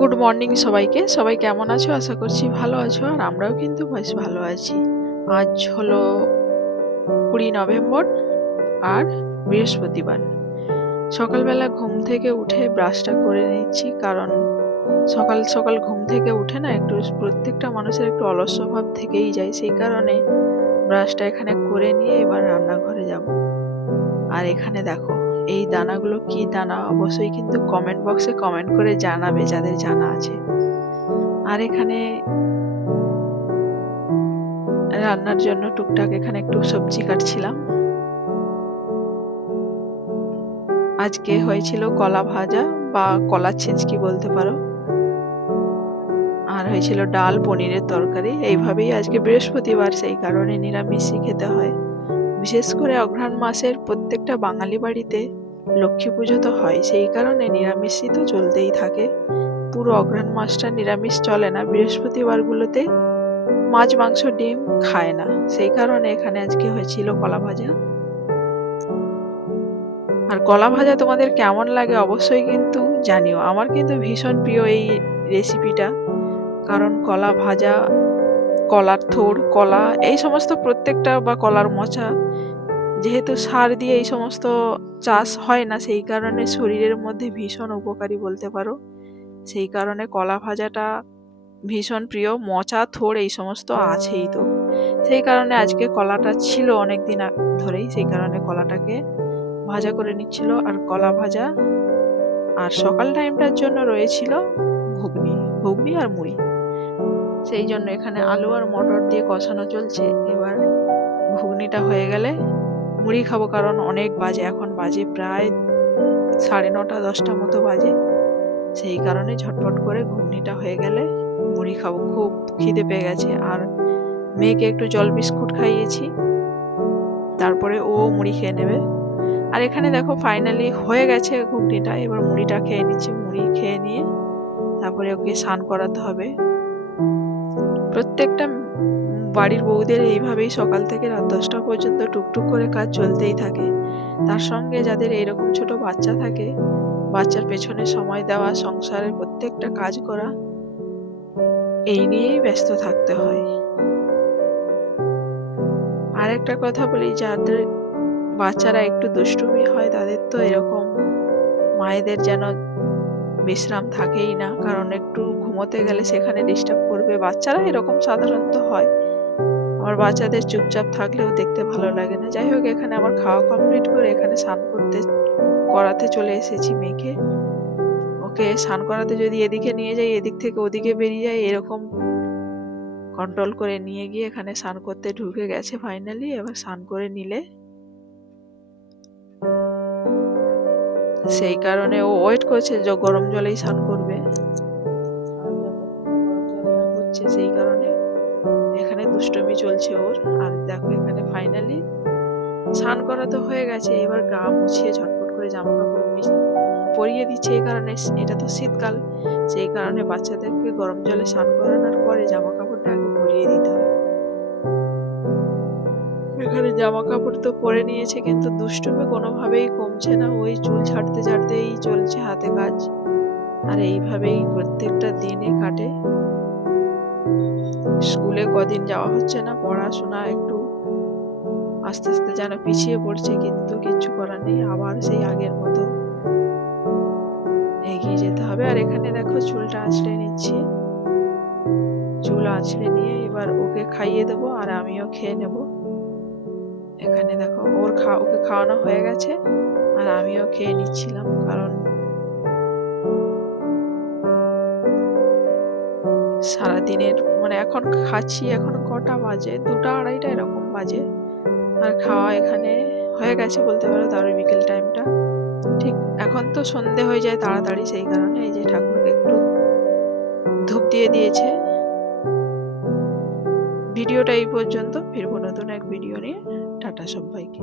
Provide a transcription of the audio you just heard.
Good morning সবাইকে। সবাই কেমন আছো? আশা করছি ভালো আছো। আর আমরাও কিন্তু বেশ ভালো আছি। আজ হলো 20 নভেম্বর আর বৃহস্পতিবার। সকালবেলা ঘুম থেকে উঠে ব্রাশটা করে নিচ্ছি, কারণ সকাল সকাল ঘুম থেকে উঠে না একটু প্রত্যেকটা মানুষের একটু অলস ভাব থেকেই যায়, সেই কারণে ব্রাশটা এখানে করে নিয়ে এবার রান্নাঘরে যাব। আর এখানে দেখো এই দানাগুলো কি দানা, অবশ্যই কিন্তু কমেন্ট বক্সে কমেন্ট করে জানাবে যাদের জানা আছে। আর এখানে রান্নার জন্য টুকটাক এখানে একটু সবজি কাটছিলাম। আজকে হয়েছিল কলা ভাজা বা কলা ছেঁচকি বলতে পারো, আর হয়েছিল ডাল, পনিরের তরকারি। এইভাবেই আজকে বৃহস্পতিবার, সেই কারণে নিরামিষই খেতে হয়। বিশেষ করে অঘ্রাণ মাসের প্রত্যেকটা বাঙালি বাড়িতে লক্ষ্মী পুজো তো হয়, সেই কারণে নিরামিষই তো চলতেই থাকে। পুরো অঘ্রাণ মাসটা নিরামিষ চলে না, বৃহস্পতিবারগুলোতে মাছ, মাংস, ডিম খায় না, সেই কারণে এখানে আজকে হয়েছিল কলা ভাজা। আর কলা ভাজা তোমাদের কেমন লাগে অবশ্যই কিন্তু জানিও। আমার কিন্তু ভীষণ প্রিয় এই রেসিপিটা, কারণ কলা ভাজা, কলার থোড়, কলা এই সমস্ত প্রত্যেকটা বা কলার মোচা, যেহেতু সার দিয়ে এই সমস্ত চাষ হয় না, সেই কারণে শরীরের মধ্যে ভীষণ উপকারী বলতে পারো। সেই কারণে কলা ভাজাটা ভীষণ প্রিয়। মোচা, থোড় এই সমস্ত আছেই তো, সেই কারণে আজকে কলাটা ছিল অনেকদিন ধরেই, সেই কারণে কলাটাকে ভাজা করে নিচ্ছিল। আর কলা ভাজা, আর সকাল টাইমটার জন্য রয়েছিল ঘুগনি, ঘুগনি আর মুড়ি। সেই জন্য এখানে আলু আর মটর দিয়ে কষানো চলছে। এবার ঘুগনিটা হয়ে গেলে মুড়ি খাবো, কারণ অনেক বাজে, এখন বাজে প্রায় 9:30 10টা মতো বাজে। সেই কারণে ঝটপট করে ঘুগনিটা হয়ে গেলে মুড়ি খাবো, খুব খিদে পেয়ে গেছে। আর মেয়েকে একটু জল বিস্কুট খাইয়েছি, তারপরে ও মুড়ি খেয়ে নেবে। আর এখানে দেখো ফাইনালি হয়ে গেছে ঘুগনিটা। এবার মুড়িটা খেয়ে নিচ্ছি। মুড়ি খেয়ে নিয়ে তারপরে ওকে স্নান করাতে হবে। প্রত্যেকটা বাড়ির বউদের এইভাবেই সকাল থেকে রাত 10টা পর্যন্ত টুকটুক করে কাজ চলতেই থাকে। তার সঙ্গে যাদের এইরকম ছোট বাচ্চা থাকে, বাচ্চার পেছনে সময় দেওয়া, সংসারের প্রত্যেকটা কাজ করা, এই নিয়েই ব্যস্ত থাকতে হয়। আর একটা কথা বলি, যাদের বাচ্চারা একটু দুষ্টুমি হয় তাদের তো এরকম মায়েদের যেন বিশ্রাম থাকেই না, কারণ একটু ঘুমোতে গেলে সেখানে ডিস্টার্ব করবে। বাচ্চারা এরকম সাধারণত হয়, আমার বাচ্চাদের চুপচাপ থাকলেও দেখতে ভালো লাগে না। যাই হোক, এখানে আমার খাওয়া কমপ্লিট করে এখানে স্নান করাতে চলে এসেছি মেয়েকে। ওকে স্নান করাতে যদি এদিকে নিয়ে যাই, এদিক থেকে ওদিকে বেরিয়ে যায়, এরকম কন্ট্রোল করে নিয়ে গিয়ে এখানে স্নান করতে ঢুকে গেছে ফাইনালি। এবার স্নান করে নিলে, সেই কারণে ও ওয়েট করছে যে গরম জলেই স্নান করবে, গরম জল না করছে, সেই কারণে এখানে দুষ্টুমি চলছে ওর। আর দেখো এখানে ফাইনালি স্নান করা তো হয়ে গেছে। এবার গা মুছিয়ে ঝটপট করে জামা কাপড় পরিয়ে দিচ্ছে, এই কারণে এটা তো শীতকাল, সেই কারণে বাচ্চাদেরকে গরম জলে স্নান করানোর পরে জামা কাপড়টা আগে পরিয়ে দিতে হয়। এখানে জামা কাপড় তো পরে নিয়েছে, কিন্তু দুষ্টুমি কোনোভাবেই কমছে না। ওই চুল ছাড়তে ছাড়তেই চলছে হাতে কাজ, আর এইভাবেই প্রত্যেকটা দিনে কাটে। স্কুলে কদিন যাওয়া হচ্ছে না, পড়াশোনা একটু আস্তে আস্তে যেন পিছিয়ে পড়ছে, কিন্তু কিচ্ছু করার নেই, আবার সেই আগের মতো এগিয়ে যেতে হবে। আর এখানে দেখো চুলটা আঁচড়ে নিচ্ছি। চুল আঁচড়ে নিয়ে এবার ওকে খাইয়ে দেবো, আর আমিও খেয়ে নেব। এখানে দেখো ওকে খাওয়ানো হয়ে গেছে, আর আমিও খেয়ে নিচ্ছিলাম, কারণ সারাদিনের এখন খাচ্ছি। এখন কটা বাজে? 2টা 2:30 এরকম বাজে। আর খাওয়া এখানে হয়ে গেছে বলতে পারো। তারপরে বিকেল টাইমটা ঠিক এখন তো সন্ধে হয়ে যায় তাড়াতাড়ি, সেই কারণে এই যে ঠাকুরকে একটু ধূপ দিয়ে দিয়েছে। ভিডিওটা এই পর্যন্ত, ফিরবো নতুন এক ভিডিও নিয়ে। টাটা সবাইকে।